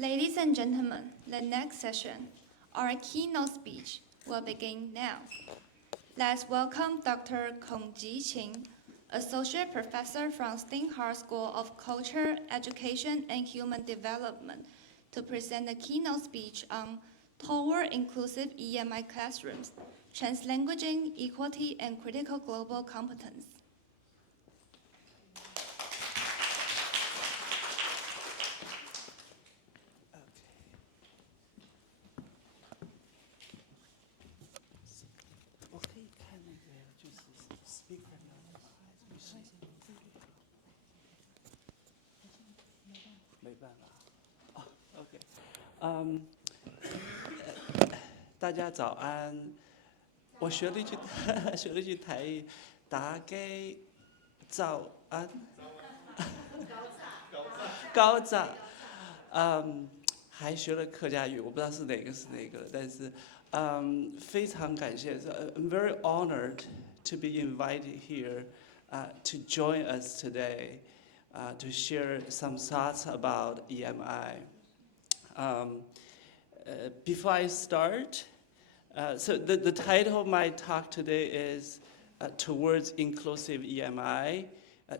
Ladies and gentlemen, the next session, our keynote speech, will begin now. Let's welcome Dr. Kong Ji-Qing, Associate Professor from Steinhardt School of Culture, Education, and Human Development, to present a keynote speech on Toward Inclusive EMI Classrooms, Translanguaging, Equality, and Critical Global Competence. OK， 大家早安。我学了一句台语，大家早安。高早。还学了客家语，我不知道是哪个，但是非常感谢。So I'm very honored to be invited here to join us today to share some thoughts about EMI. Before I start, so the title of my talk today is Towards Inclusive EMI,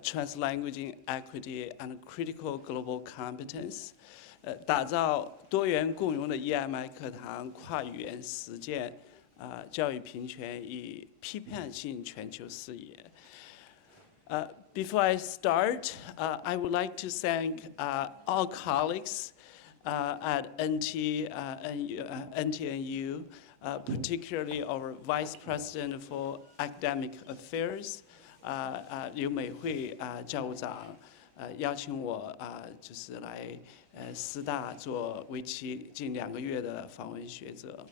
Translanguaging, Equity, and Critical Global Competence. 打造多元共融的 EMI 课堂，跨语言实践，教育平权与批判性全球视野。Before I start, I would like to thank all colleagues at NTNU, particularly our Vice President for Academic Affairs, 刘美惠教务长，邀请我就是来师大做为期近2个月的访问学者。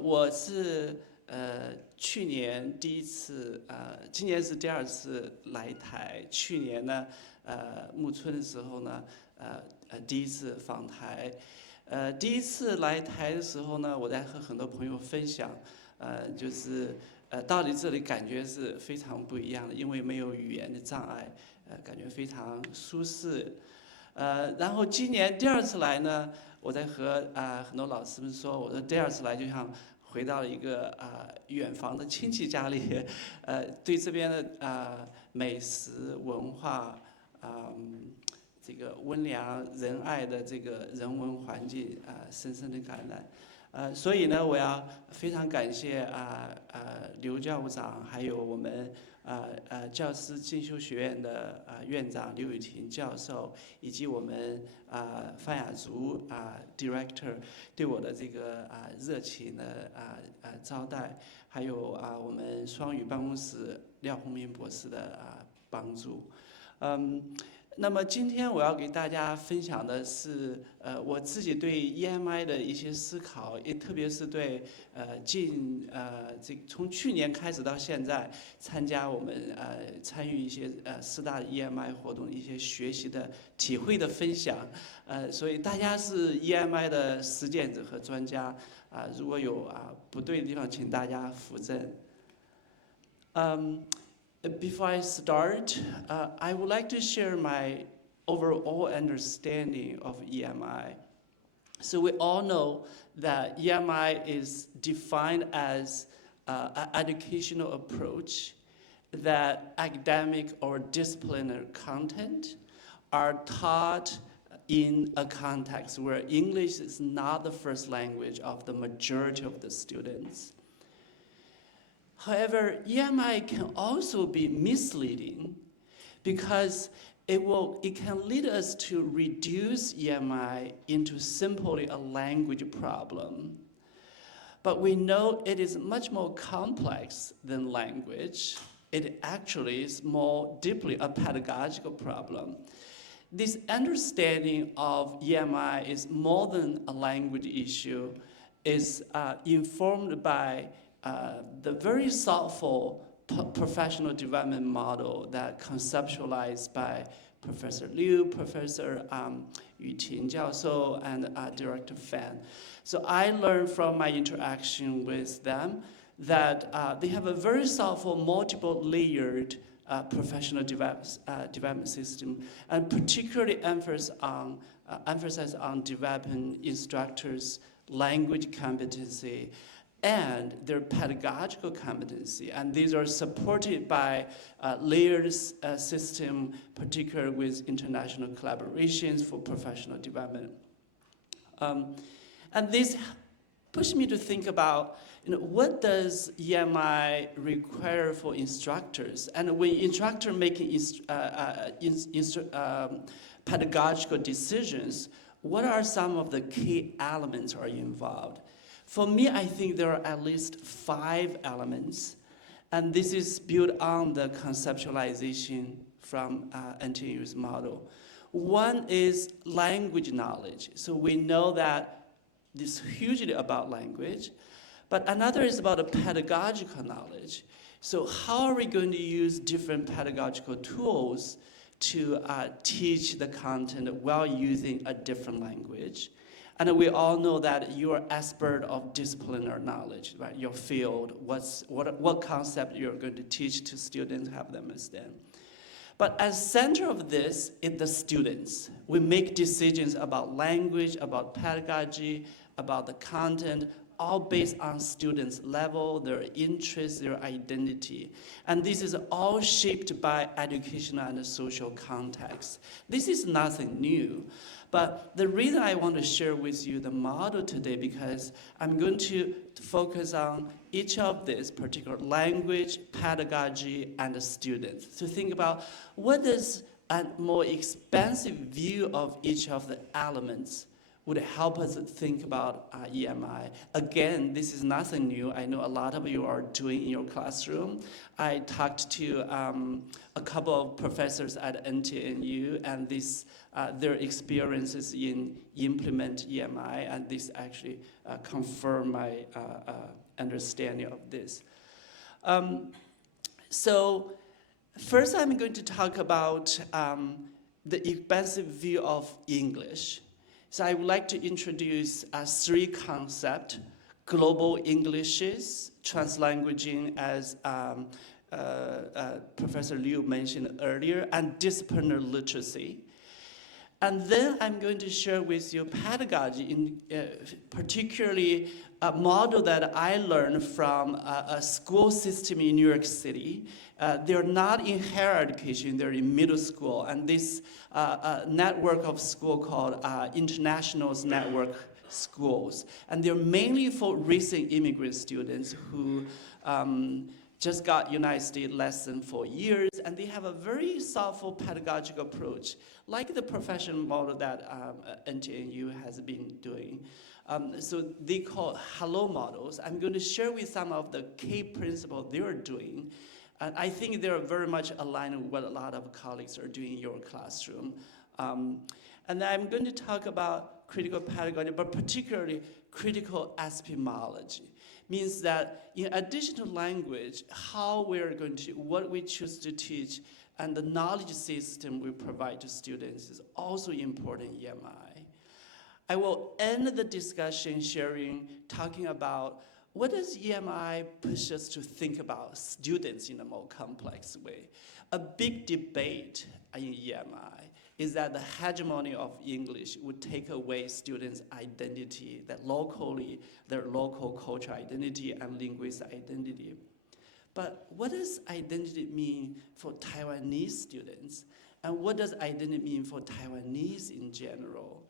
我是去年第一次，今年是第2次来台。去年呢，暮春的时候呢，第一次访台。第一次来台的时候呢，我在和很多朋友分享，就是到底这里感觉是非常不一样的，因为没有语言的障碍，感觉非常舒适。然后今年第2次来呢，我在和很多老师们说，我说第2次来就像回到了一个远房的亲戚家里，对这边的美食文化，这个温良仁爱的这个人文环境深深的感染。所以呢，我要非常感谢刘教务长，还有我们教师进修学院的院长刘雨婷教授，以及我们范雅竹Director 对我的这个热情的招待，还有我们双语办公室廖宏明博士的帮助。那么今天我要给大家分享的是我自己对 EMI 的一些思考，也特别是对从去年开始到现在参与一些师大的 EMI 活动一些学习的体会的分享。所以大家是 EMI 的实践者和专家，如果有不对的地方，请大家扶正。Before I start, I would like to share my overall understanding of EMI. So we all know that EMI is defined as an educational approach that academic or disciplinary content are taught in a context where English is not the first language of the majority of the students. However, EMI can also be misleading because it can lead us to reduce EMI into simply a language problem. But we know it is much more complex than language. It actually is more deeply a pedagogical problem. This understanding of EMI is more than a language issue, is informed by the very thoughtful professional development model that conceptualized by Professor Liu, Professor Yu Ting Jiao, and Director Fan. So I learned from my interaction with them that they have a very thoughtful, multiple-layered professional development system, and particularly emphasis on developing instructors' language competency and their pedagogical competency. And these are supported by layered system, particularly with international collaborations for professional development. And this pushed me to think about, what does EMI require for instructors? And when instructor making pedagogical decisions, what are some of the key elements are involved? For me, I think there are at least 5 elements, and this is built on the conceptualization from NTNU's model. One is language knowledge. So we know that this is hugely about language, but another is about a pedagogical knowledge. So how are we going to use different pedagogical tools to teach the content while using a different language? And we all know that you are expert of disciplinary knowledge, right? Your field, what concept you're going to teach to students, have them understand. But at the center of this is the students. We make decisions about language, about pedagogy, about the content, all based on students' level, their interests, their identity. And this is all shaped by educational and social context. This is nothing new. But the reason I want to share with you the model today, because I'm going to focus on each of these, particular language, pedagogy, and the students, to think about what is a more expansive view of each of the elements would help us think about EMI. Again, this is nothing new. I know a lot of you are doing in your classroom. I talked to a couple of professors at NTNU, and their experiences in implement EMI, and this actually confirmed my understanding of this. So first I'm going to talk about the expansive view of English. So I would like to introduce 3 concepts: global Englishes, translanguaging, as Professor Liu mentioned earlier, and disciplinary literacy. And then I'm going to share with you pedagogy, particularly a model that I learned from a school system in New York City. They're not in higher education, they're in middle school. And this network of school called International Network Schools. And they're mainly for recent immigrant students who just got United States less than 4 years, and they have a very thoughtful pedagogical approach, like the professional model that NTNU has been doing. So they call hello models. I'm going to share with some of the key principles they're doing. And I think they're very much aligned with what a lot of colleagues are doing in your classroom. And then I'm going to talk about critical pedagogy, but particularly critical epistemology. Means that in addition to language, how we're going to, what we choose to teach, and the knowledge system we provide to students is also important in EMI. I will end the discussion talking about what does EMI push us to think about students in a more complex way. A big debate in EMI is that the hegemony of English would take away students' identity, that locally, their local cultural identity and linguistic identity. But what does identity mean for Taiwanese students? And what does identity mean for Taiwanese in general?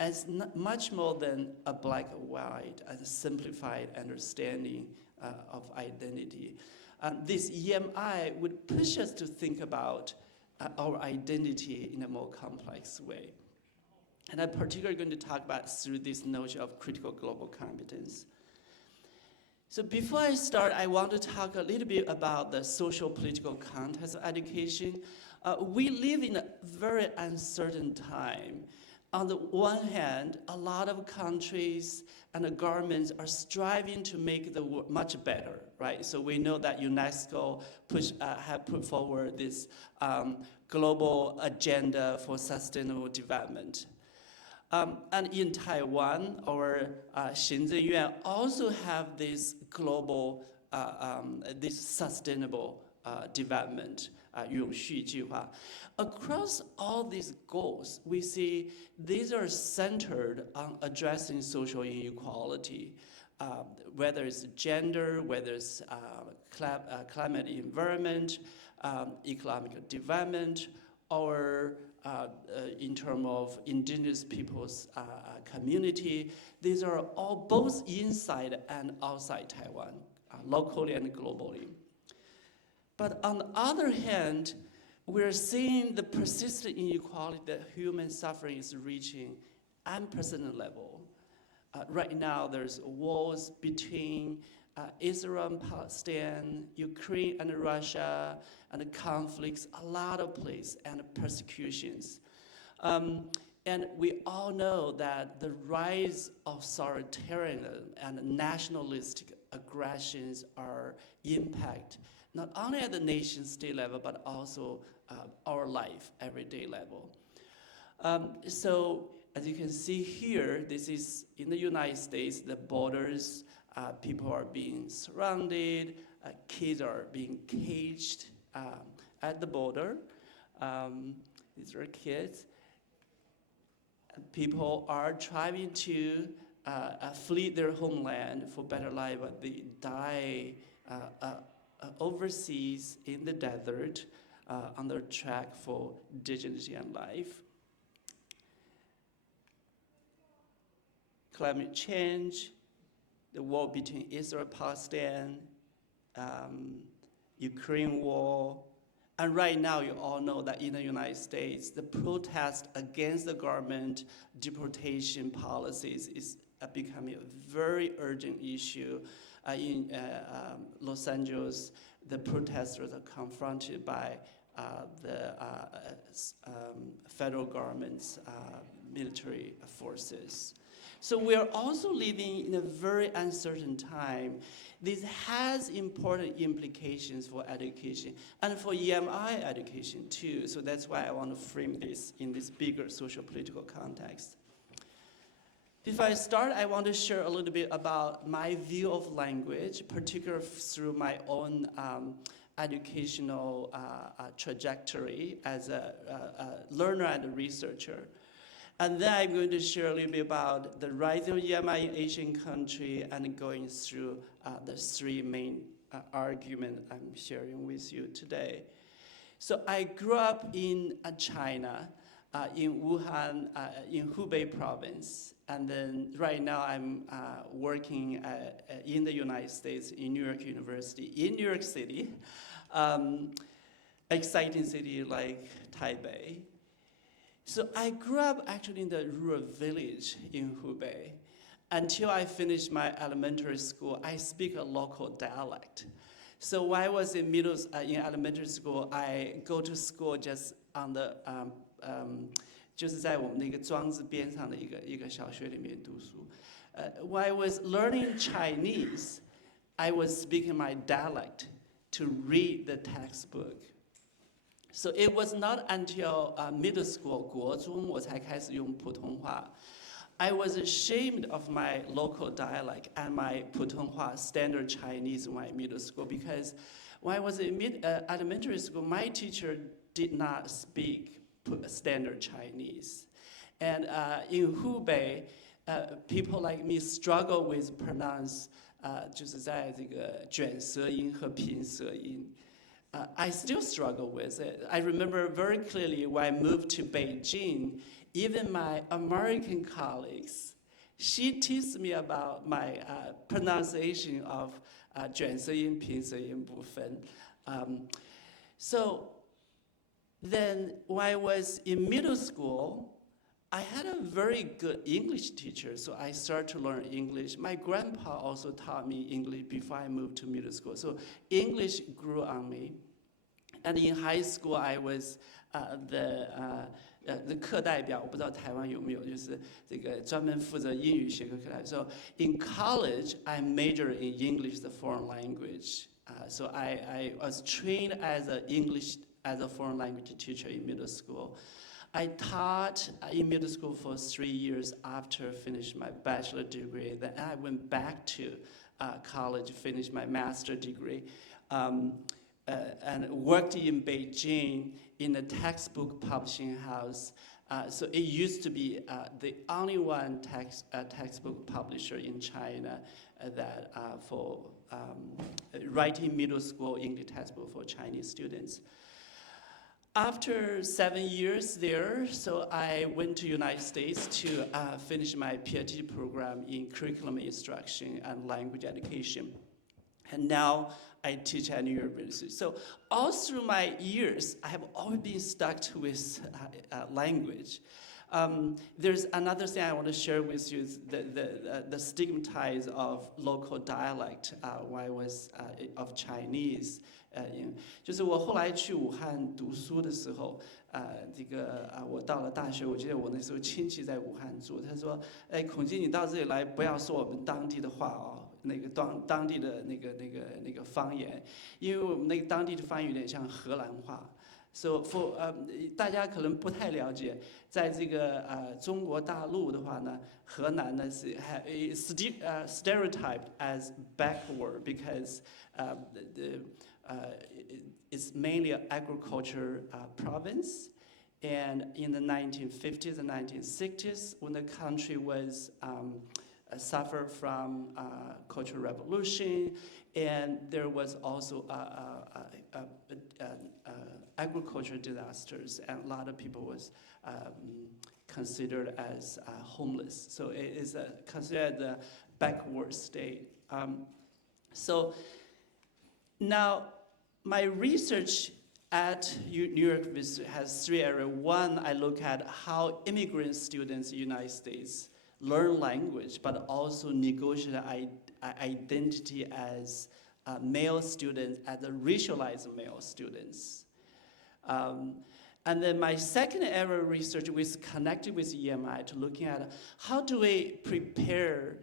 As much more than a black and white and simplified understanding of identity. This EMI would push us to think about our identity in a more complex way. And I'm particularly going to talk about through this notion of critical global competence. So before I start, I want to talk a little bit about the social-political context of education. We live in a very uncertain time. On the one hand, a lot of countries and the governments are striving to make the world much better, right? So we know that UNESCO have put forward this global agenda for sustainable development. And in Taiwan, our Sensay also have this global, this sustainable development, 永续计划. Across all these goals, we see these are centered on addressing social inequality, whether it's gender, whether it's climate environment, economic development, or in terms of indigenous people's community. These are all both inside and outside Taiwan, locally and globally. But on the other hand, we're seeing the persistent inequality that human suffering is reaching unprecedented level. Right now, there's wars between Israel and Palestine, Ukraine and Russia, and conflicts, a lot of places, and persecutions. And we all know that the rise of authoritarianism and nationalistic aggressions are impact not only at the nation state level, but also our life, everyday level. So as you can see here, this is in the United States, the borders, people are being surrounded, kids are being caged at the border. These are kids. People are trying to flee their homeland for better life, but they die overseas in the desert on their track for dignity and life. Climate change, the war between Israel and Palestine, Ukraine war, and right now you all know that in the United States, the protest against the government deportation policies is becoming a very urgent issue. In Los Angeles, the protesters are confronted by the federal government's military forces. So we are also living in a very uncertain time. This has important implications for education and for EMI education too. So that's why I want to frame this in this bigger socio-political context. Before I start, I want to share a little bit about my view of language, particularly through my own educational trajectory as a learner and a researcher. And then I'm going to share a little bit about the rise of EMI in Asian country and going through the three main arguments I'm sharing with you today. So I grew up in China, in Wuhan, in Hubei province. And then right now I'm working in the United States, in New York University, in New York City, exciting city like Taipei. So I grew up actually in the rural village in Hubei. Until I finished my elementary school, I speak a local dialect. So when I was in elementary school, I go to school just on the 就是在我们那个庄子边上的一个小学里面读书。When I was learning Chinese, I was speaking my dialect to read the textbook. So it was not until middle school, 国中我才开始用普通话。I was ashamed of my local dialect and my 普通话 standard Chinese in my middle school because when I was in elementary school, my teacher did not speak standard Chinese. And in Hubei, people like me struggle with pronounce 就是在这个卷舌音和平舌音。I still struggle with it. I remember very clearly when I moved to Beijing, even my American colleagues, she teaches me about my pronunciation of 卷舌音、平舌音部分。So then when I was in middle school, I had a very good English teacher, so I started to learn English. My grandpa also taught me English before I moved to middle school, so English grew on me. And in high school, I was the 课代表，我不知道台湾有没有，就是这个专门负责英语学科课代表。So in college, I majored in English, the foreign language. So I was trained as a foreign language teacher in middle school. I taught in middle school for 3 years after finishing my bachelor degree. Then I went back to college, finished my master's degree. and worked in Beijing in a textbook publishing house. So it used to be the only one textbook publisher in China that for writing middle school English textbook for Chinese students. After 7 years there, so I went to United States to finish my PhD program in curriculum instruction and language education. And now I teach at New York University. So all through my years, I have always been stuck with language. There's another thing I want to share with you, is the stigmatized of local dialect when I was of Chinese. 就是我后来去武汉读书的时候，我到了大学，我记得我那时候亲戚在武汉住，他说，哎，孔基你到这里来，不要说我们当地的话哦，那个当地的那个方言，因为我们那个当地的方言有点像荷兰话。So for 大家可能不太了解，在这个中国大陆的话呢，河南呢是stereotyped as backward because it's mainly an agriculture province. And in the 1950s and 1960s, when the country was suffered from Cultural Revolution, and there was also agricultural disasters, and a lot of people was considered as homeless. So it is considered a backward state. So now my research at New York has 3 areas. One, I look at how immigrant students in the United States learn language, but also negotiate identity as male students, as a racialized male students. And then my second area of research was connected with EMI to looking at how do we prepare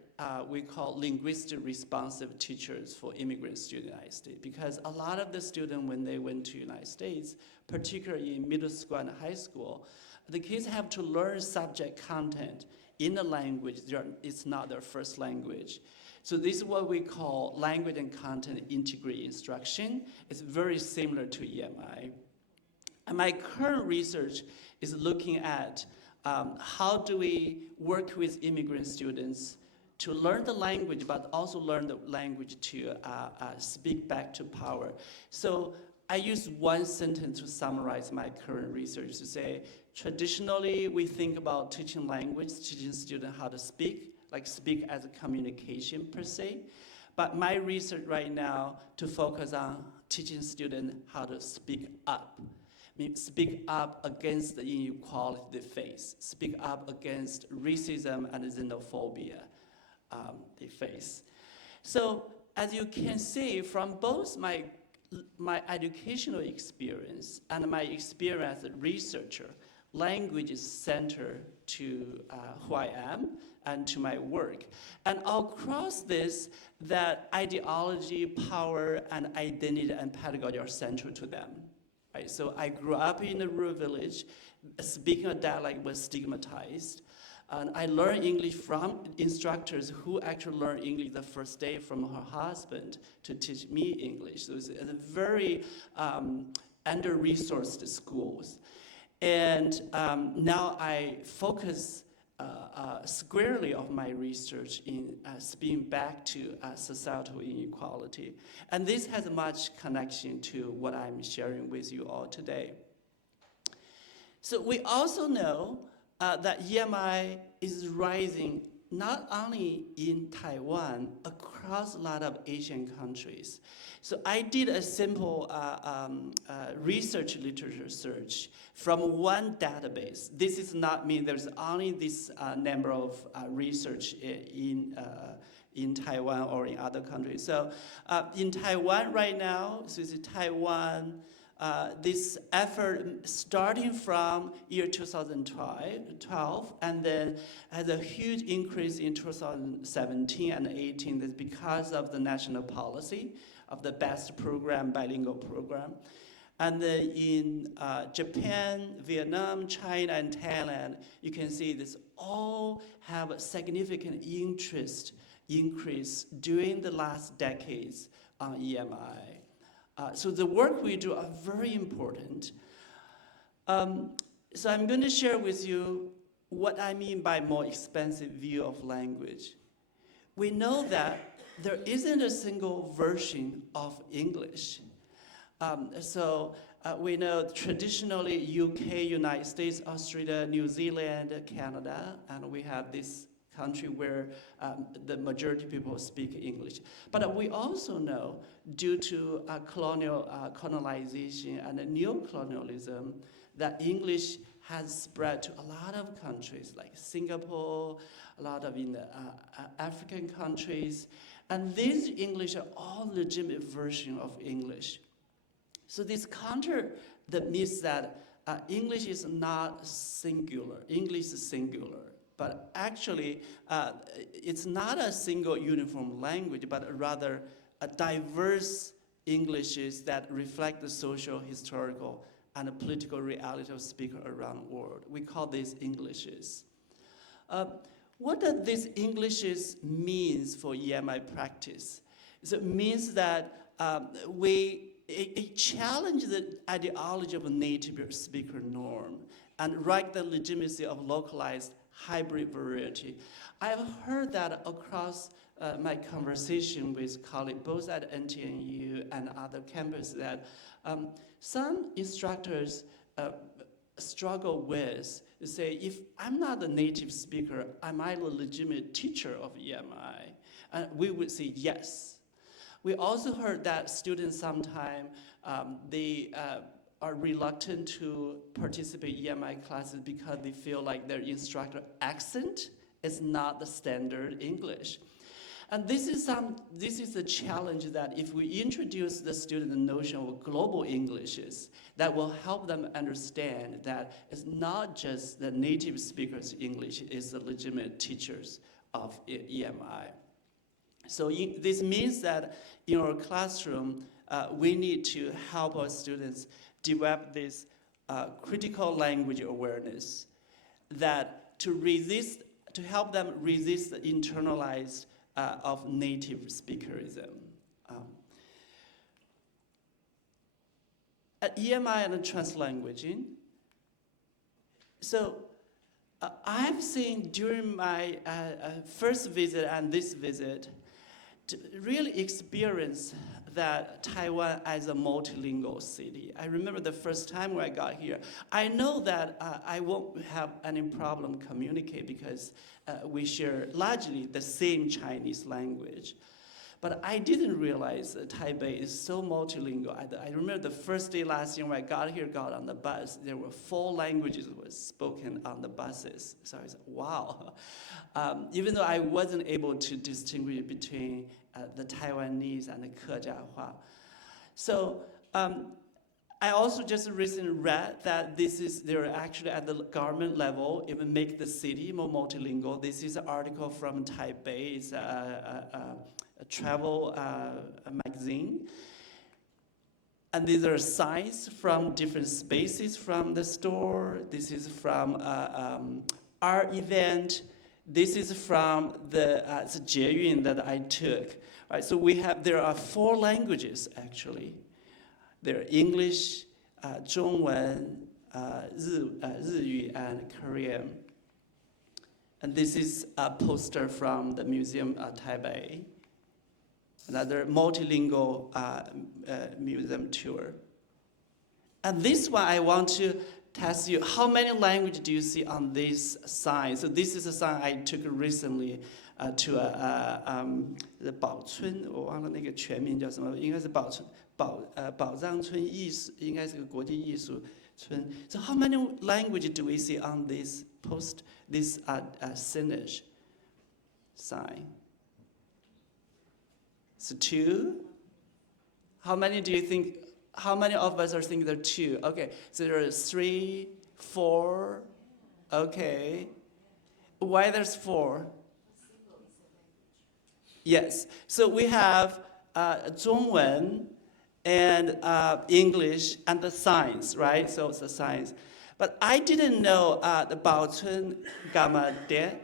we call linguistic responsive teachers for immigrant students in the United States. Because a lot of the students, when they went to the United States, particularly in middle school and high school, the kids have to learn subject content in a language it's not their first language. So this is what we call language and content integrated instruction. It's very similar to EMI. And my current research is looking at how do we work with immigrant students to learn the language, but also learn the language to speak back to power. So I use one sentence to summarize my current research to say, traditionally we think about teaching language, teaching students how to speak, like speak as a communication per se. But my research right now to focus on teaching students how to speak up. Speak up against the inequality they face, speak up against racism and xenophobia they face. So as you can see from both my educational experience and my experience as a researcher, language is central to who I am and to my work. And across this, that ideology, power, and identity and pedagogy are central to them. Right? So I grew up in a rural village. Speaking a dialect was stigmatized. And I learned English from instructors who actually learned English the first day from her husband to teach me English. So it's a very under-resourced schools. And now I focus squarely of my research in speaking back to societal inequality. And this has much connection to what I'm sharing with you all today. So we also know that EMI is rising not only in Taiwan, across a lot of Asian countries. So I did a simple research literature search from one database. This is not me, there's only this number of research in Taiwan or in other countries. So in Taiwan right now, so it's Taiwan, this effort starting from year 2012 and then has a huge increase in 2017 and 18. That's because of the national policy of the best program, bilingual program. And then in Japan, Vietnam, China, and Thailand, you can see this all have a significant interest increase during the last decades on EMI. So the work we do are very important. So I'm going to share with you what I mean by more expansive view of language. We know that there isn't a single version of English. We know traditionally UK, United States, Australia, New Zealand, Canada, and we have this country where the majority of people speak English. But we also know, due to colonization and neo-colonialism, that English has spread to a lot of countries like Singapore, a lot of in the African countries, and these English are all legitimate versions of English. So this counter the myth that English is not singular, English is singular, but actually it's not a single uniform language, but rather a diverse Englishes that reflect the social, historical, and the political reality of speakers around the world. We call these Englishes. What does this Englishes means for EMI practice? So it means that it challenges the ideology of a native speaker norm and right the legitimacy of localized hybrid variety. I've heard that across my conversation with colleagues, both at NTNU and other campuses, that some instructors struggle with, say, if I'm not a native speaker, am I a legitimate teacher of EMI? And we would say yes. We also heard that students sometimes, they are reluctant to participate in EMI classes because they feel like their instructor accent is not the standard English. And this is a challenge that if we introduce the student the notion of global Englishes, that will help them understand that it's not just the native speakers English is the legitimate teachers of EMI. So this means that in our classroom, we need to help our students develop this critical language awareness that to help them resist the internalized of native speakerism. At EMI and Translanguaging, so I've seen during my first visit and this visit, to really experience that Taiwan as a multilingual city. I remember the first time when I got here, I know that I won't have any problem communicate because we share largely the same Chinese language. But I didn't realize that Taipei is so multilingual. I remember the first day last year when I got here, got on the bus, there were 4 languages that were spoken on the buses. So I was like, wow. Even though I wasn't able to distinguish between the Taiwanese and the Kejiahua. So I also just recently read that they're actually at the government level, even make the city more multilingual. This is an article from Taipei. It's a travel magazine. And these are signs from different spaces from the store. This is from art event. This is from the Jieyun that I took. Right, so there are 4 languages actually. They're English, 中文, 日语, and Korean. And this is a poster from the Museum of Taipei. Another multilingual museum tour. And this one, I want to test you, how many languages do you see on this sign? So this is a sign I took recently to the 宝村, 我忘了那个全名叫什么, 应该是宝藏村艺术, 应该是个国际艺术村. So how many languages do we see on this signage sign? So 2. How many do you think? How many of us are thinking there are 2? Okay, so there are 3, 4. Okay, why there's 4? Yes, so we have 中文 and English and the science, right? So it's the science. But I didn't know the 宝村 Gamada.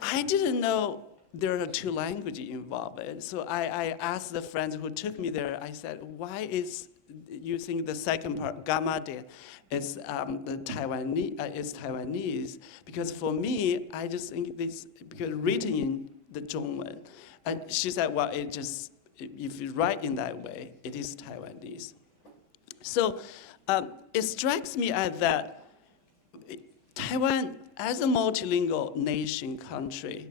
I didn't know there are two languages involved. So I asked the friends who took me there, I said, why is using the second part, gamma dian, is the Taiwanese? Because for me, I just think this, because written in the Zhongwen, and she said, well, if you write in that way, it is Taiwanese. So it strikes me as that Taiwan, as a multilingual nation country,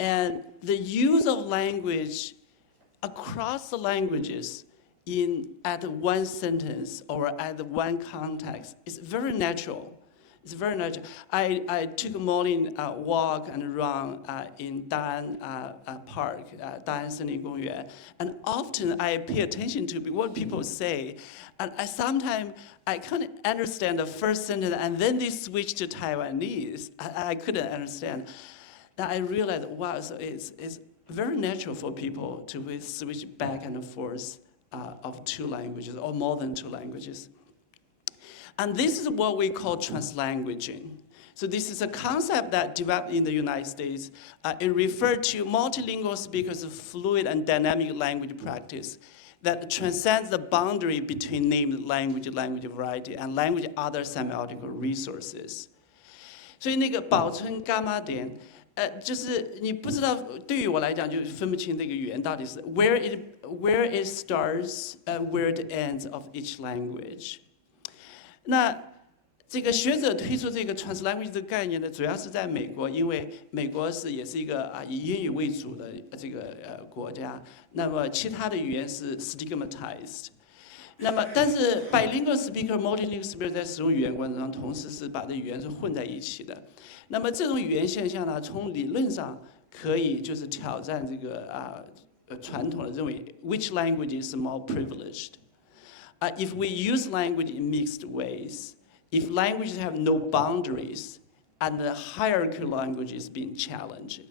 and the use of language across the languages at one sentence or at one context is very natural. It's very natural. I took a morning walk and run in Da'an Park, Da'an Senli Gongyuan, and often I pay attention to what people say, and sometimes I can't understand the first sentence, and then they switch to Taiwanese. I couldn't understand. Now I realized, wow, so it's very natural for people to switch back and forth of two languages or more than two languages. And this is what we call translanguaging. So this is a concept that developed in the United States. It referred to multilingual speakers of fluid and dynamic language practice that transcends the boundary between named language variety, and language other semiotical resources. 所以那个保存伽马点，就是你不知道，对于我来讲就分不清这个语言到底是 where it starts and where it ends of each language。那这个学者推出这个 translanguage 这个概念呢，主要是在美国，因为美国也是一个以英语为主的这个国家，那么其他的语言是 stigmatized。那么，但是 bilingual speaker、multilingual speaker 在使用语言过程中，同时是把这语言是混在一起的。那么这种语言现象呢，从理论上可以就是挑战这个传统的认为 which language is more privileged. If we use language in mixed ways, if languages have no boundaries, and the hierarchical language is being challenged.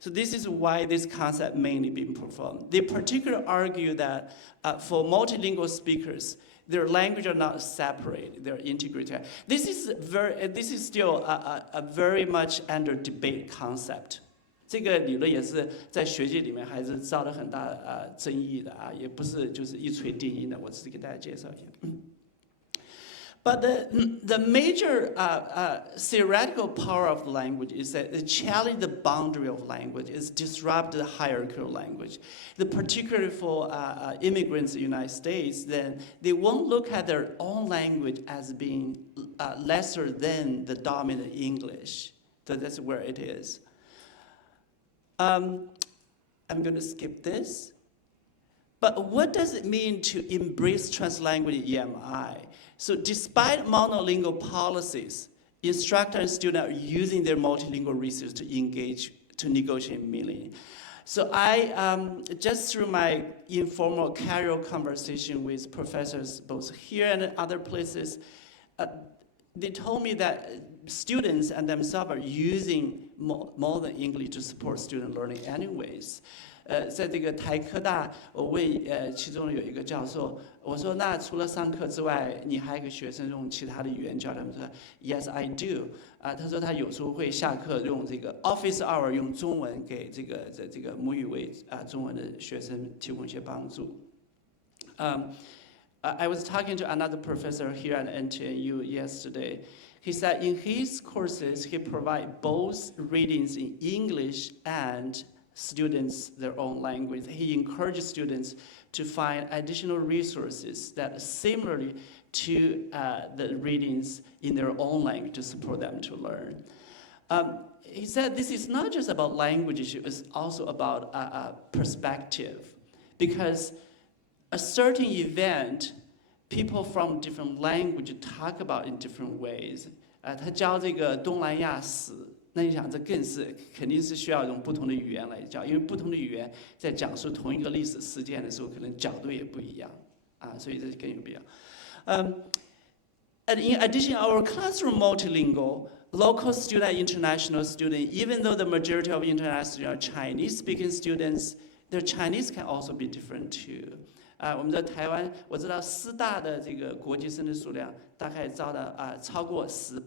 So this is why this concept mainly being performed. They particularly argue that for multilingual speakers, their language are not separated; they're integrated. This is still a very much under debate concept. 这个理论也是在学界里面还是造了很大争议的也不是就是一锤定音的。我只是给大家介绍一下。But the major theoretical power of language is that it challenges the boundary of language, it disrupts the hierarchical language. Particularly for immigrants in the United States, then they won't look at their own language as being lesser than the dominant English. So that's where it is. I'm going to skip this. But what does it mean to embrace translanguage EMI? So despite monolingual policies, instructor and student are using their multilingual research to engage, to negotiate meaning. So I, just through my informal casual conversation with professors both here and other places, they told me that students and themselves are using more than English to support student learning anyways. 在这个台科大，我问其中有一个教授，我说那除了上课之外，你还给学生用其他的语言教他们？说 Yes, I do。他说他有时候会下课用这个 office hour 用中文给这个母语为中文的学生提供一些帮助。I was talking to another professor here at NTNU yesterday. He said in his courses he provides both readings in English and students their own language. He encourages students to find additional resources that are similarly to the readings in their own language to support them to learn. He said this is not just about language issue, it's also about perspective. Because a certain event, people from different languages talk about in different ways. 他教这个东南亚史。那你想，这更是肯定是需要用不同的语言来教，因为不同的语言在讲述同一个历史事件的时候，可能角度也不一样所以这更有必要。And in addition, our classroom multilingual, local student, international student, even though the majority of international are Chinese-speaking students, their Chinese can also be different too. 我们在台湾，我知道师大的这个国际生的数量大概招了超过10%，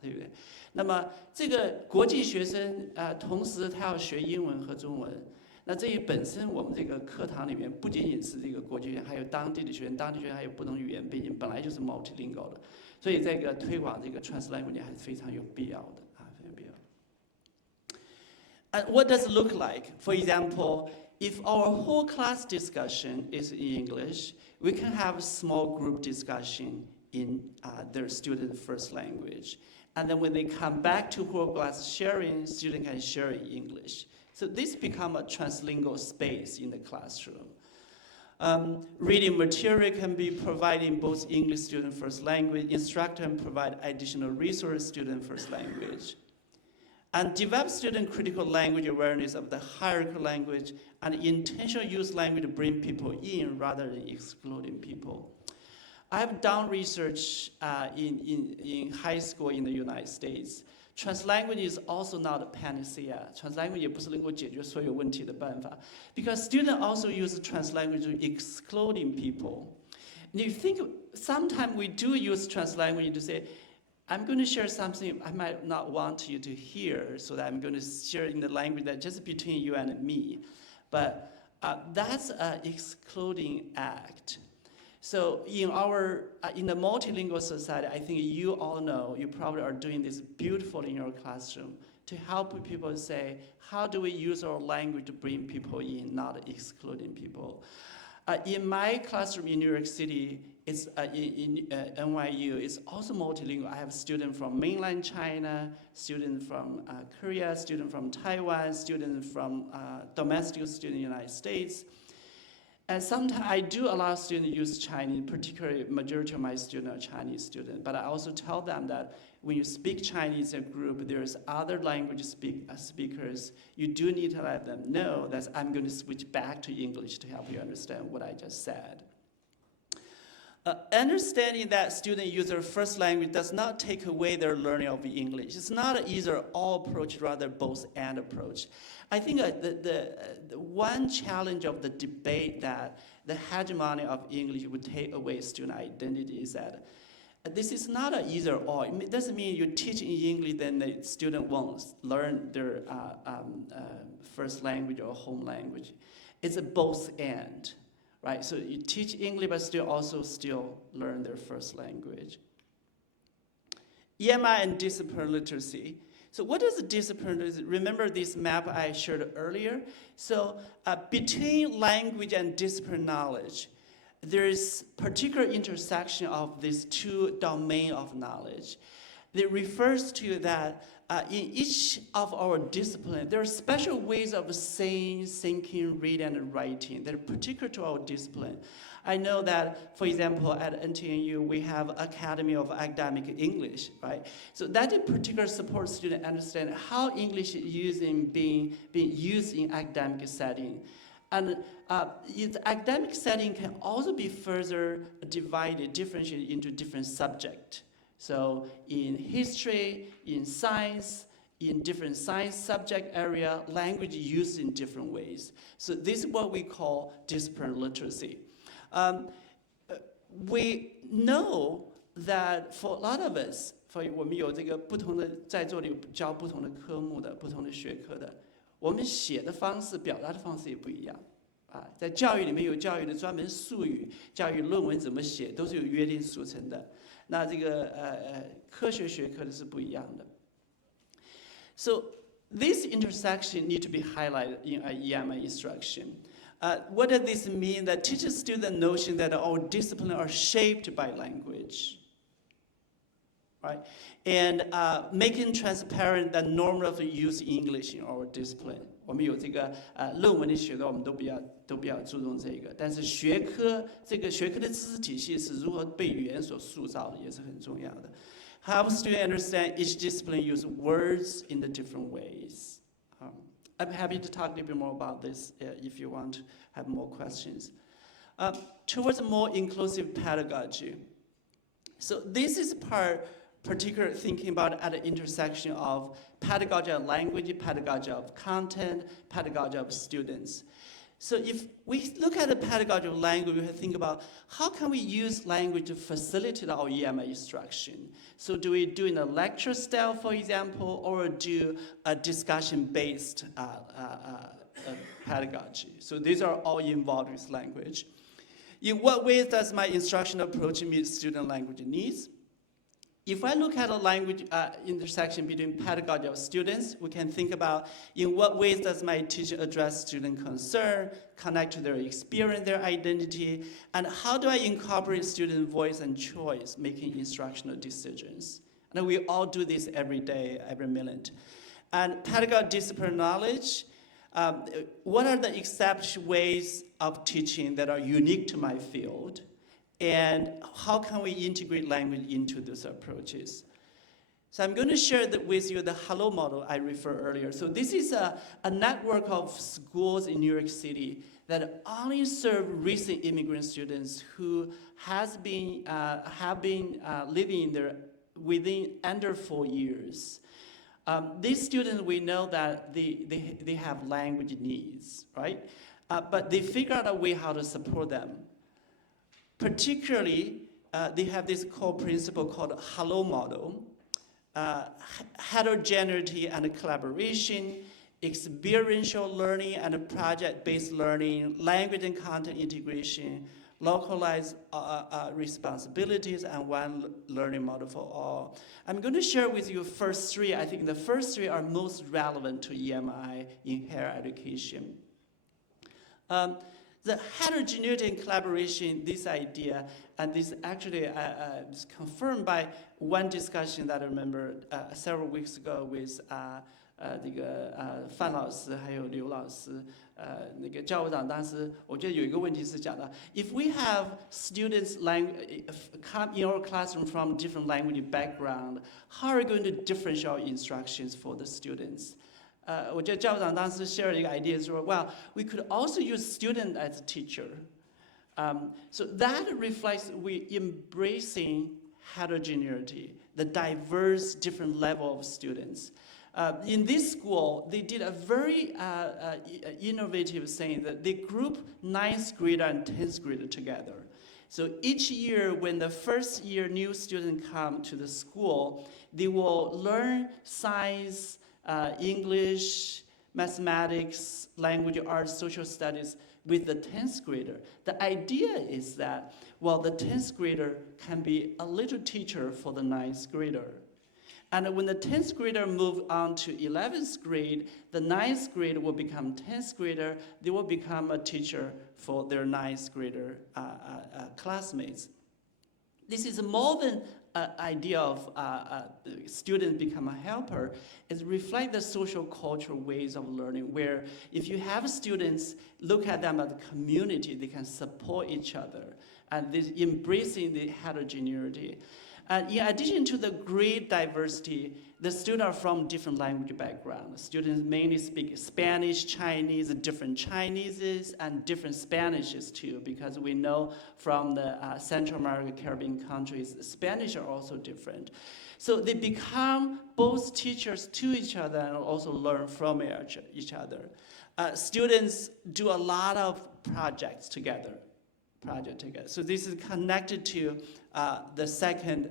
对不对？那么这个国际学生同时他要学英文和中文。那这一本身，我们这个课堂里面不仅仅是这个国际学生，还有当地的学生，当地学生还有不同语言背景，本来就是 multilingual 的，所以这个推广这个 Translanguaging 还是非常有必要的非常必要。And what does it look like? For example, if our whole class discussion is in English, we can have a small group discussion in their student's first language. And then when they come back to whole class sharing, students can share in English. So this becomes a translingual space in the classroom. Reading material can be provided in both English student first language, instructor can provide additional resource student first language. And develop student critical language awareness of the hierarchical language and intentional use language to bring people in rather than excluding people. I've done research in high school in the United States. Translanguage is also not a panacea. Translanguage 也不是能够解决所有问题的办法, because students also use translanguage to excluding people. And you think sometimes we do use translanguage to say, I'm going to share something I might not want you to hear, so that I'm going to share in the language that's just between you and me. But that's an excluding act. So in the multilingual society, I think you all know, you probably are doing this beautifully in your classroom to help people say, how do we use our language to bring people in, not excluding people? In my classroom in New York City, it's in NYU, it's also multilingual. I have students from mainland China, students from Korea, students from Taiwan, students from domestic students in the United States. And sometimes I do allow students to use Chinese, particularly majority of my students are Chinese students, but I also tell them that when you speak Chinese in a group, there's other language speakers. You do need to let them know that I'm going to switch back to English to help you understand what I just said. Understanding that students use their first language does not take away their learning of English. It's not an either-or approach, rather both-and approach. I think the one challenge of the debate that the hegemony of English would take away student identity is that this is not an either-or. It doesn't mean you teach in English, then the student won't learn their first language or home language. It's a both-and. Right, so you teach English, but still learn their first language. EMI and disciplinary literacy. So what is the disciplinary literacy? Remember this map I shared earlier? So between language and disciplinary knowledge, there is particular intersection of these two domains of knowledge. It refers to that in each of our disciplines, there are special ways of saying, thinking, reading, and writing that are particular to our discipline. I know that, for example, at NTNU, we have Academy of Academic English, right? So that in particular supports students understand how English is being used in academic setting. And the academic setting can also be further differentiated into different subjects. So in history, in science, in different science subject area, language used in different ways. So this is what we call disciplinary literacy. We know that for a lot of us, 我们有这个不同的在座里教不同的科目的不同的学科的，我们写的方式、表达的方式也不一样。在教育里面有教育的专门术语，教育论文怎么写都是有约定俗成的。那这个科学学科的是不一样的。So this intersection need to be highlighted in an EMI instruction. What does this mean? That teaches students the notion that our disciplines are shaped by language, right? And making transparent the normative use English in our discipline. 我们有这个论文的学科，我们都比较注重这个。但是这个学科的知识体系是如何被语言所塑造的，也是很重要的。Help students understand each discipline use words in the different ways. I'm happy to talk a little bit more about this if you want to have more questions. Towards a more inclusive pedagogy. So this is particular thinking about at the intersection of pedagogy of language, pedagogy of content, pedagogy of students. So if we look at the pedagogy of language, we have to think about how can we use language to facilitate our EMI instruction. So do we do in a lecture style, for example, or do a discussion-based pedagogy? So these are all involved with language. In what ways does my instructional approach meet student language needs? If I look at a language intersection between pedagogy of students, we can think about in what ways does my teaching address student concern, connect to their experience, their identity, and how do I incorporate student voice and choice making instructional decisions? And we all do this every day, every minute. And pedagogy disciplinary knowledge, what are the exceptional ways of teaching that are unique to my field? And how can we integrate language into those approaches? So I'm going to share with you the Hello model I referred earlier. So this is a network of schools in New York City that only serve recent immigrant students who have been living there within under 4 years. These students, we know that they have language needs, right? But they figure out a way how to support them. Particularly, they have this core principle called Hello model, heterogeneity and collaboration, experiential learning and project-based learning, language and content integration, localized responsibilities, and one learning model for all. I'm going to share with you first three. I think the first three are most relevant to EMI in higher education. The heterogeneity and collaboration, this idea, and this actually is confirmed by one discussion that I remember several weeks ago with 那个范老师还有刘老师，那个教务长当时我觉得有一个问题是讲到 if we have students come in our classroom from different language background, how are we going to differentiate our instructions for the students? 我觉得教务长当时 share 一个 idea 说 well, we could also use student as a teacher. So that reflects we embracing heterogeneity, the diverse different level of students. In this school, they did a very innovative thing that they group 9th grader and 10th grader together. So each year, when the first year new students come to the school, they will learn science, English, mathematics, language arts, social studies with the 10th grader. The idea is that, well, the 10th grader can be a little teacher for the 9th grader. And when the 10th grader move on to 11th grade, the 9th grader will become 10th grader. They will become a teacher for their 9th grader classmates. This is more than an idea of student become a helper. It reflects the social cultural ways of learning where if you have students, look at them as a community, they can support each other. And this embracing the heterogeneity. And in addition to the great diversity, the students are from different language backgrounds. Students mainly speak Spanish, Chinese, different Chineses, and different Spanishes too, because we know from the Central American, Caribbean countries, Spanish are also different. So they become both teachers to each other and also learn from each other. Students do a lot of projects together. So this is connected to the second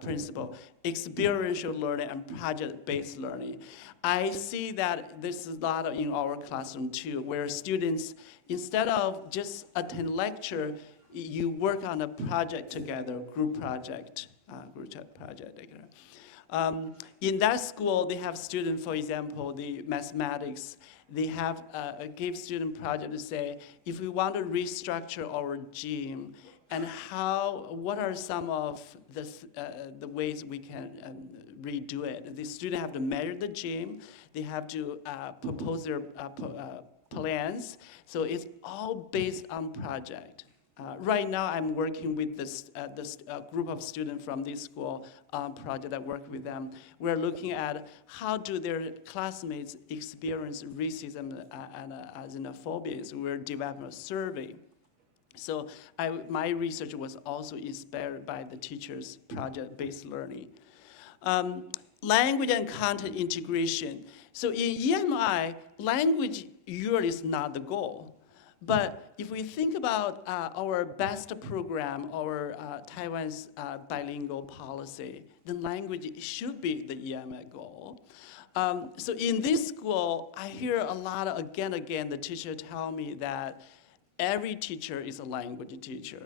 principle, experiential learning and project-based learning. I see that this is a lot in our classroom too, where students, instead of just attend lecture, you work on a project together, group project. In that school, they have students, for example, the mathematics, they have gave student project to say, if we want to restructure our gym, and what are some of the ways we can redo it? The student have to measure the gym, they have to propose their plans, so it's all based on project. Right now, I'm working with this group of students from this school project. I work with them. We're looking at how do their classmates experience racism and xenophobia. So we're developing a survey. So my research was also inspired by the teachers' project-based learning. Language and content integration. So in EMI, language usually is not the goal. But if we think about our best program, our Taiwan's bilingual policy, then language should be the EMI goal. So in this school, I hear a lot of, again, the teacher tell me that every teacher is a language teacher.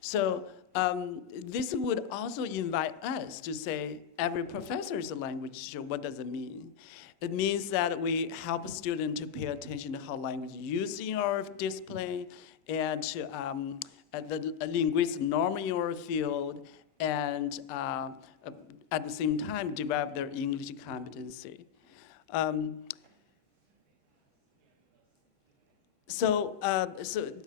So this would also invite us to say every professor is a language teacher. What does it mean? It means that we help students to pay attention to how language is used in our discipline and to the linguistic norm in our field, and at the same time develop their English competency. So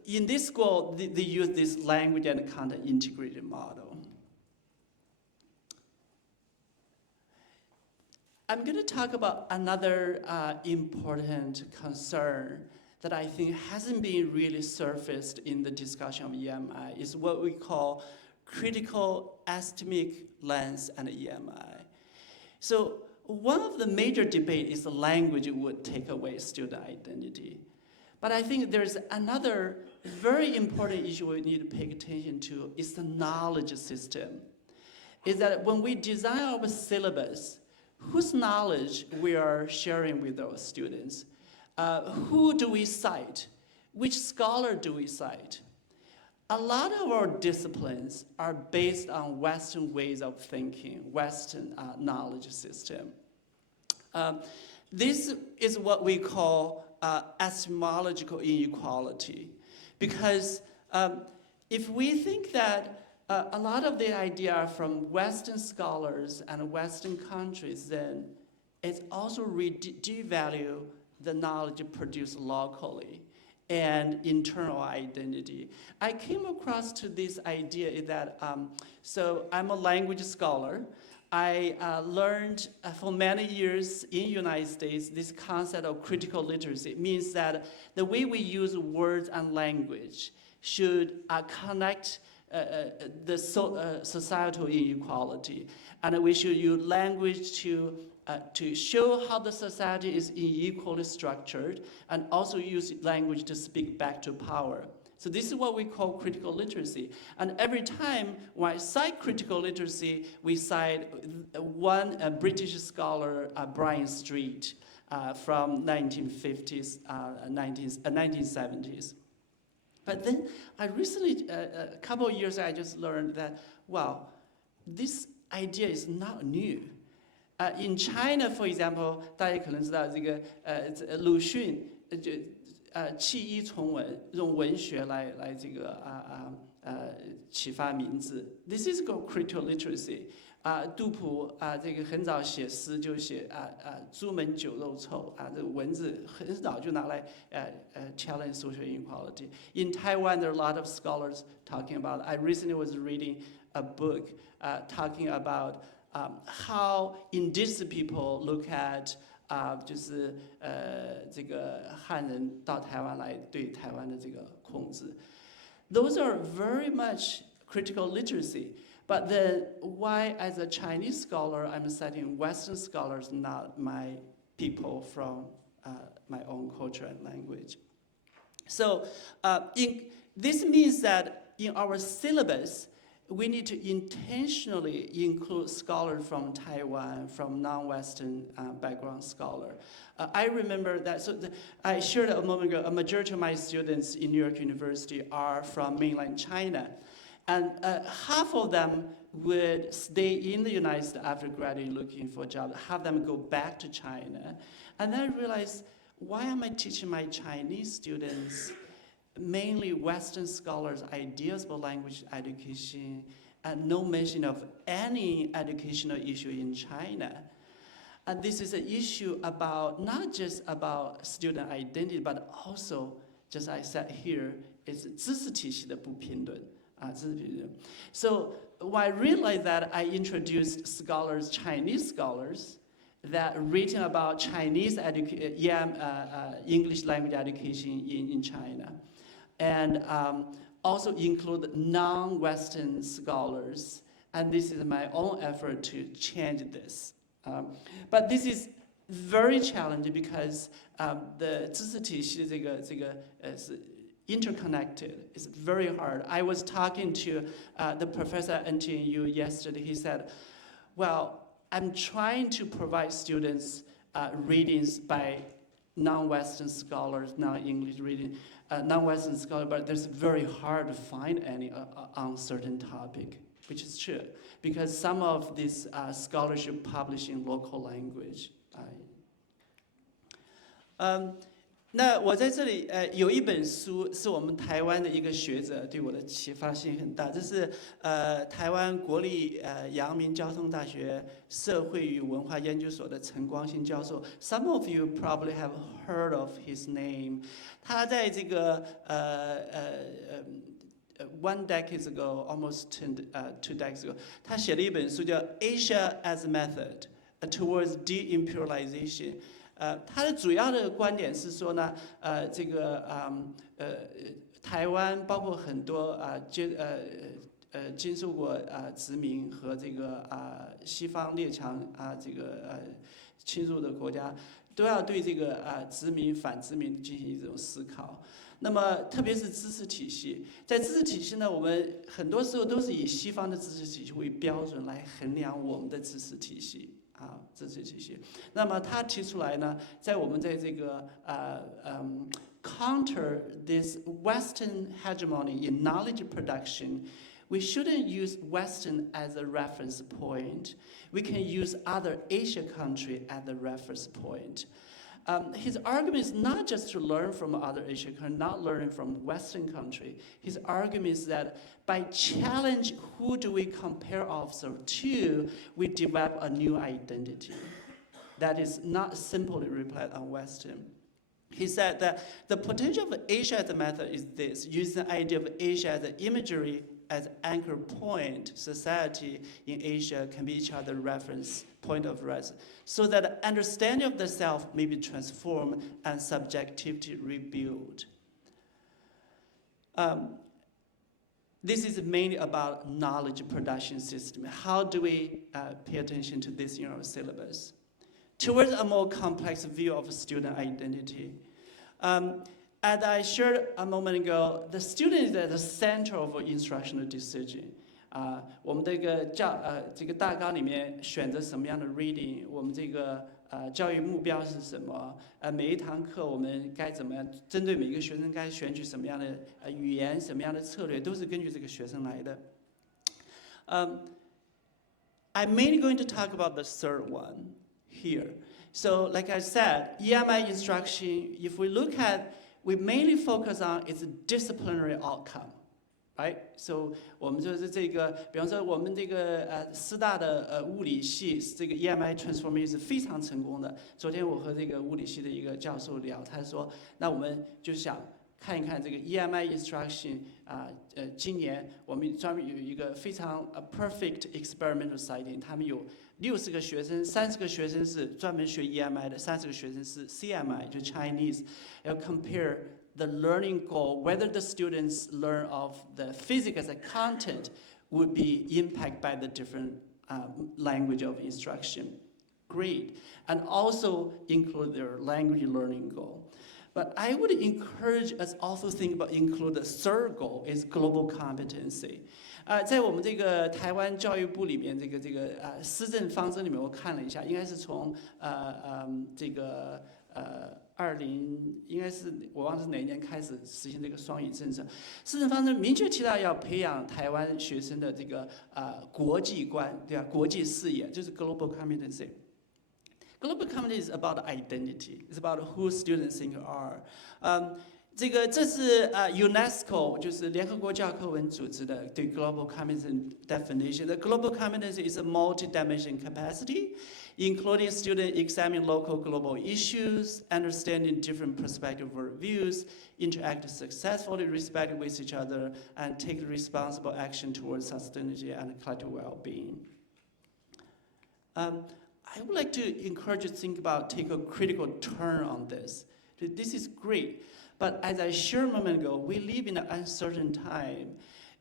in this school, they use this language and content integrated model. I'm going to talk about another important concern that I think hasn't been really surfaced in the discussion of EMI, is what we call critical epistemic lens and EMI. So one of the major debates is the language would take away student identity. But I think there's another very important issue we need to pay attention to, is the knowledge system. Is that when we design our syllabus, whose knowledge we are sharing with our students? Who do we cite? Which scholar do we cite? A lot of our disciplines are based on Western ways of thinking, Western knowledge system. This is what we call epistemological inequality. Because if we think that a lot of the idea from Western scholars and Western countries, then it's also devalue the knowledge produced locally and internal identity. I came across to this idea that, so I'm a language scholar. I learned for many years in the United States this concept of critical literacy. It means that the way we use words and language should connect the societal inequality, and we should use language to show how the society is unequally structured, and also use language to speak back to power. So this is what we call critical literacy. And every time when I cite critical literacy, we cite one British scholar, Brian Street, from 1950s, 1970s. But then I recently, a couple of years ago, I just learned that, wow, this idea is not new. In China, for example, 大家可能知道这个鲁迅弃医从文，用文学来这个启发名字。This is called critical literacy. 杜甫这个很早写诗就写朱门酒肉臭这个文字很早就拿来challenge social inequality. In Taiwan, there are a lot of scholars talking about. I recently was reading a book talking about how indigenous people look at 就是这个汉人到台湾来对台湾的这个控制。Those are very much critical literacy. But then why, as a Chinese scholar, I'm citing Western scholars, not my people from my own culture and language? So this means that in our syllabus, we need to intentionally include scholars from Taiwan, from non-Western background scholar. I remember that, so I shared a moment ago, a majority of my students in New York University are from mainland China. And half of them would stay in the United States after graduating looking for a job, have them go back to China. And then I realized, why am I teaching my Chinese students mainly Western scholars' ideas about language education, and no mention of any educational issue in China? And this is an issue about, not just about student identity, but also, just I said here, it's 知识体系的不平等。So when I realized that, I introduced scholars, Chinese scholars, that written about Chinese English language education in China. And also include non-Western scholars. And this is my own effort to change this. But this is very challenging because the 知识体系这个是 interconnected. It's very hard. I was talking to the professor at NTNU yesterday. He said, well, I'm trying to provide students readings by non-Western scholars, non-English reading, non-Western scholars, but it's very hard to find any on certain topic, which is true, because some of this scholarship published in local language. 那我在这里有一本书是我们台湾的一个学者对我的启发性很大，这是台湾国立阳明交通大学社会与文化研究所的陈光新教授。Some of you probably have heard of his name。他在这个1 decade ago, almost 2 decades ago， 他写了一本书叫《Asia as a Method Towards De-Imperialization》。他的主要的观点是说呢，这个台湾包括很多经受过殖民和这个西方列强这个侵入的国家，都要对这个殖民反殖民进行一种思考。那么特别是知识体系，在知识体系呢，我们很多时候都是以西方的知识体系为标准来衡量我们的知识体系。知识体系。那么他提出来呢，在我们在这个counter this Western hegemony in knowledge production, we shouldn't use Western as a reference point. We can use other Asian country as a reference point. His argument is not just to learn from other Asian countries, not learning from Western country. His argument is that by challenge who do we compare ourselves to, we develop a new identity that is not simply relied on Western. He said that the potential of Asia as a method is this, using the idea of Asia as an imagery as anchor point. Society in Asia can be each other's reference point of reference, so that understanding of the self may be transformed and subjectivity rebuilt. This is mainly about knowledge production system. How do we pay attention to this in our syllabus? Towards a more complex view of student identity. As I shared a moment ago, the student is at the center of instructional decision. 我们这个大纲里面选择什么样的 reading， 我们这个教育目标是什么？每一堂课我们该怎么样针对每个学生该选取什么样的语言、什么样的策略，都是根据这个学生来的。I'm mainly going to talk about the third one here. So, like I said, EMI instruction, if we look at, we mainly focus on its disciplinary outcome. Right? So 我们就是这个，比方说我们这个师大的物理系这个 EMI transformation 是非常成功的。昨天我和这个物理系的一个教授聊，他说，那我们就想看一看这个 EMI instruction 今年我们专门有一个非常perfect experimental setting， 他们有60个学生，30个学生是专门学 EMI 的，30个学生是 CMI 就 Chinese， 要 compare the learning goal, whether the students learn of the physics as a content would be impacted by the different language of instruction. Great. And also include their language learning goal. But I would encourage us also think about include the third goal is global competency. 在我们这个台湾教育部里面，这个施政方针里面，我看了一下，应该是从这个应该是我忘了是哪一年开始实行这个双语政策。施政方针明确提到要培养台湾学生的这个国际观，对吧？国际视野就是 global competency. Global competency is about identity. It's about who students think are. 这是UNESCO 就是联合国教科文组织的对 global competency definition. The global competency is a multi-dimensional capacity, including student examining local global issues, understanding different perspective or views, interact successfully, respect with each other, and take responsible action towards sustainability and collective well-being. I would like to encourage you to think about, take a critical turn on this. This is great, but as I shared a moment ago, we live in an uncertain time.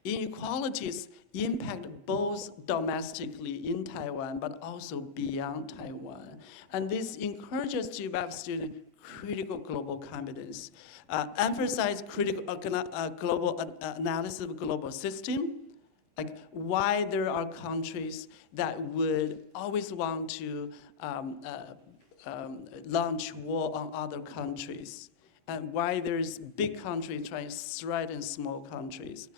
Inequalities impact both domestically in Taiwan, but also beyond Taiwan. And this encourages us to develop students critical global competence, emphasize critical global analysis of global system, like why there are countries that would always want to launch war on other countries, and why there's big countries trying to threaten small countries.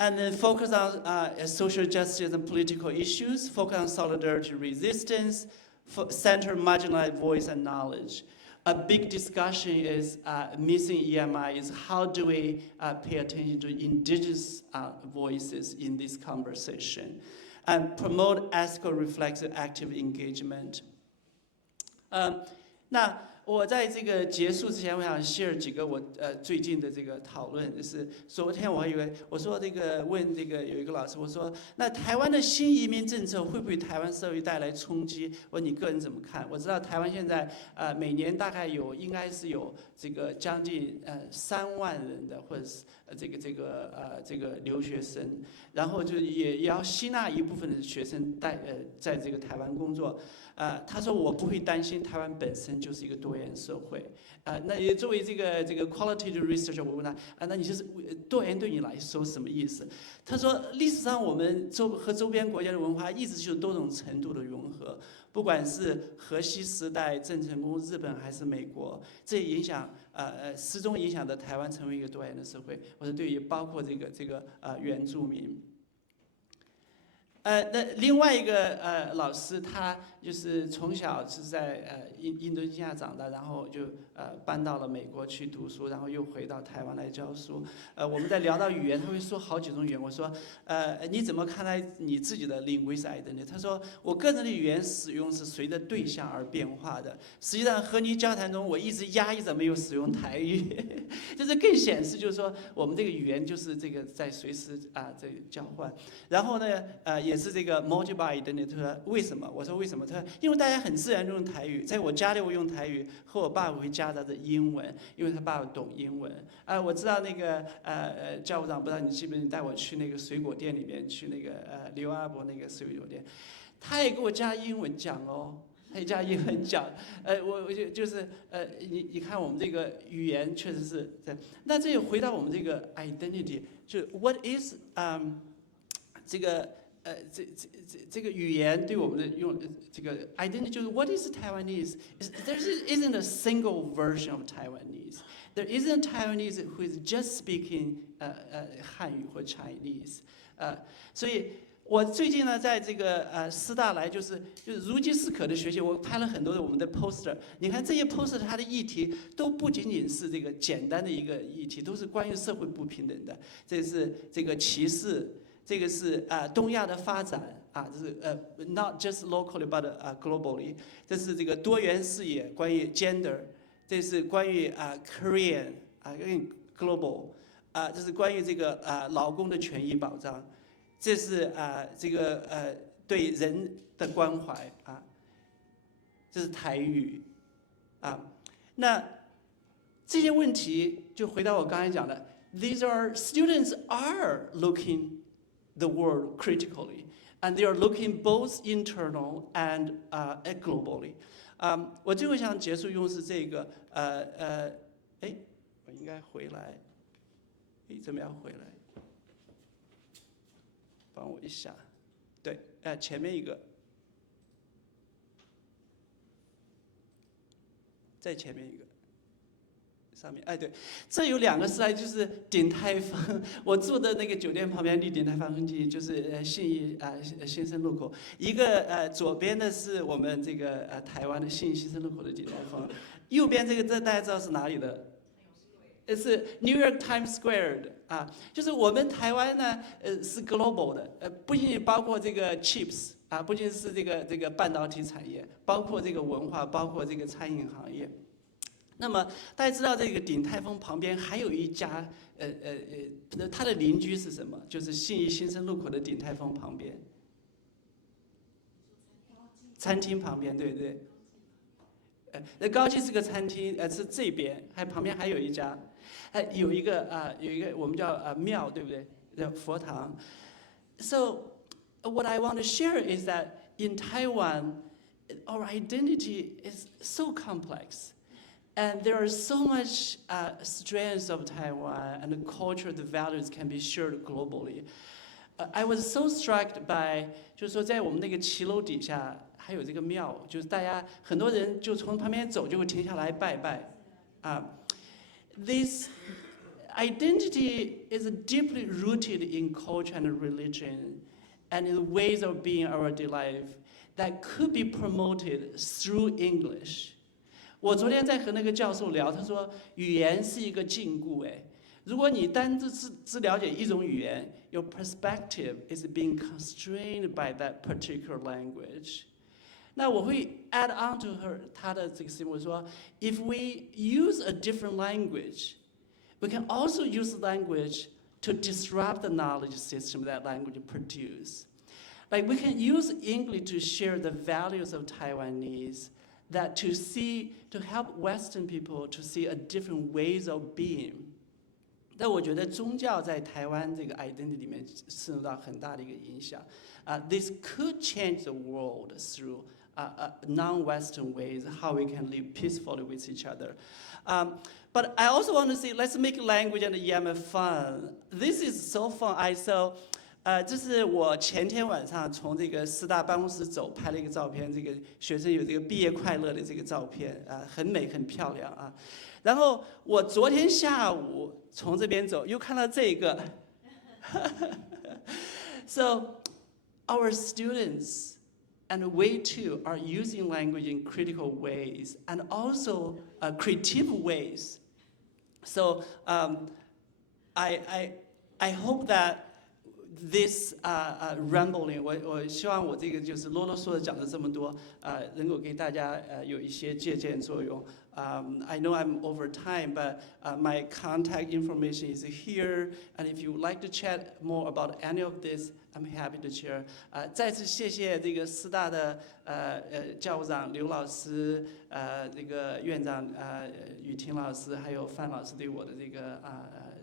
And then focus on social justice and political issues, focus on solidarity resistance, center marginalized voice and knowledge. A big discussion is missing EMI is how do we pay attention to indigenous voices in this conversation, and promote ethical reflexive active engagement. 那我在这个结束之前，我想 share 几个我最近的这个讨论，就是昨天我以为我说这个问这个有一个老师，我说那台湾的新移民政策会不会台湾社会带来冲击？我说你个人怎么看？我知道台湾现在每年大概应该是有这个将近3万人的，或者是这个留学生，然后就也要吸纳一部分的学生在这个台湾工作。他说我不会担心，台湾本身就是一个多元社会。那也作为这个 qualitative researcher， 我问他那你就是多元对你来说什么意思？他说历史上我们和周边国家的文化一直就是多种程度的融合，不管是荷西时代、郑成功、日本还是美国，这影响始终影响着台湾成为一个多元的社会。我说对于包括这个原住民。那另外一个老师，他就是从小是在印度尼西亚长大，然后就搬到了美国去读书，然后又回到台湾来教书。我们在聊到语言，他会说好几种语言。我说你怎么看待你自己的 linguistic identity？ 他说我个人的语言使用是随着对象而变化的。实际上和你交谈中，我一直压抑着没有使用台语，就是更显示就是说我们这个语言就是这个在随时这个交换。然后呢也是这个 multiple identity。他说为什么？我说为什么？他说因为大家很自然用台语，在我家里我用台语，和我爸爸会夹杂着英文，因为他爸爸懂英文。我知道那个教务长，不知道你记不记得你带我去那个水果店里面，去那个刘阿伯那个水果店，他也给我加英文讲哦。他也加英文讲，我就是你看我们这个语言确实是这样。那这也回到我们这个 identity， 就 what is 这个语言对我们的用这个 identity 就是 what is Taiwanese? There isn't a single version of Taiwanese. There isn't Taiwanese who is just speaking 汉语或 Chinese. 所以我最近呢，在这个师大来就是如饥似渴的学习，我拍了很多的我们的 poster。你看这些 poster， 它的议题都不仅仅是这个简单的一个议题，都是关于社会不平等的。这是这个歧视。这个是东亚的发展这是not just locally but globally。这是这个多元视野，关于 gender。这是关于Korean global。这是关于这个劳工的权益保障。这是这个对人的关怀这是台语那这些问题就回到我刚才讲的 ，These are students are looking the world critically, and they are looking both internal and globally. 我最后想结束用是这个我应该回来，怎么样回来？帮我一下，对，前面一个，再前面一个。上面对，这有2个slide，就是鼎泰丰，我住的那个酒店旁边离鼎泰丰很近，就是信义新生路口。一个左边的是我们这个台湾的信义新生路口的鼎泰丰，右边这大家知道是哪里的？是 New York Times Square 的就是我们台湾呢是 global 的，不仅仅包括这个 chips 不仅是这个半导体产业，包括这个文化，包括这个餐饮行业。那么大家知道这个鼎泰丰旁边还有一家它的邻居是什么？就是信义新生路口的鼎泰丰旁边，餐厅旁边，对不对？那高级是个餐厅，是这边，旁边还有一家，有一个我们叫庙，对不对？佛堂。So what I want to share is that in Taiwan, our identity is so complex. And there are so much strengths of Taiwan, and the culture, the values can be shared globally. I was so struck by， 就是说在我们那个骑楼底下还有这个庙，就是大家很多人就从旁边走就会停下来拜拜，This identity is deeply rooted in culture and religion, and in the ways of being our daily life that could be promoted through English. 我昨天在和那个教授聊，他说语言是一个禁锢，如果你单只了解一种语言 ，your perspective is being constrained by that particular language. 那我会 add on to 他的这个思维说 ，if we use a different language, we can also use language to disrupt the knowledge system that language produce. Like we can use English to share the values of Taiwanese, that to help Western people to see a different ways of being. 但我觉得宗教在台湾这个 identity 里面受到很大的一个影响。This could change the world through non-Western ways, how we can live peacefully with each other. But I also want to say, let's make language and EMI fun. This is so fun. 这是我前天晚上从这个师大办公室走拍了一个照片，这个学生有这个毕业快乐的这个照片，很美很漂亮啊。然后我昨天下午从这边走，又看到这个。So our students and we too are using language in critical ways and also creative ways. So I hope that this rambling， 我希望我这个就是啰啰嗦嗦讲了这么多，能够给大家有一些借鉴作用。I know I'm over time, but my contact information is here, and if you would like to chat more about any of this, I'm happy to share. 再次谢谢这个师大的教务长刘老师，这个院长雨婷老师，还有范老师对我的这个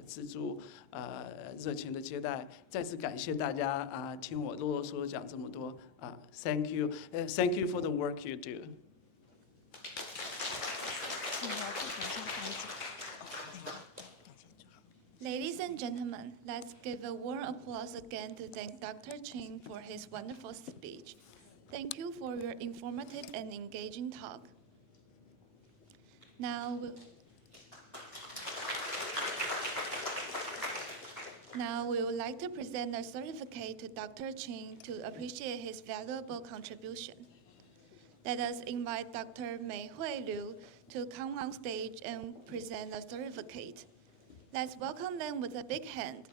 资助，热情的接待。再次感谢大家听我啰啰嗦嗦讲这么多Thank you, thank you for the work you do. Ladies and gentlemen, let's give a warm applause again to thank Dr. Ching for his wonderful speech. Thank you for your informative and engaging talk. Now we would like to present a certificate to Dr. Ching to appreciate his valuable contribution. Let us invite Dr. Mei Hui Liu to come on stage and present a certificate. Let's welcome them with a big hand.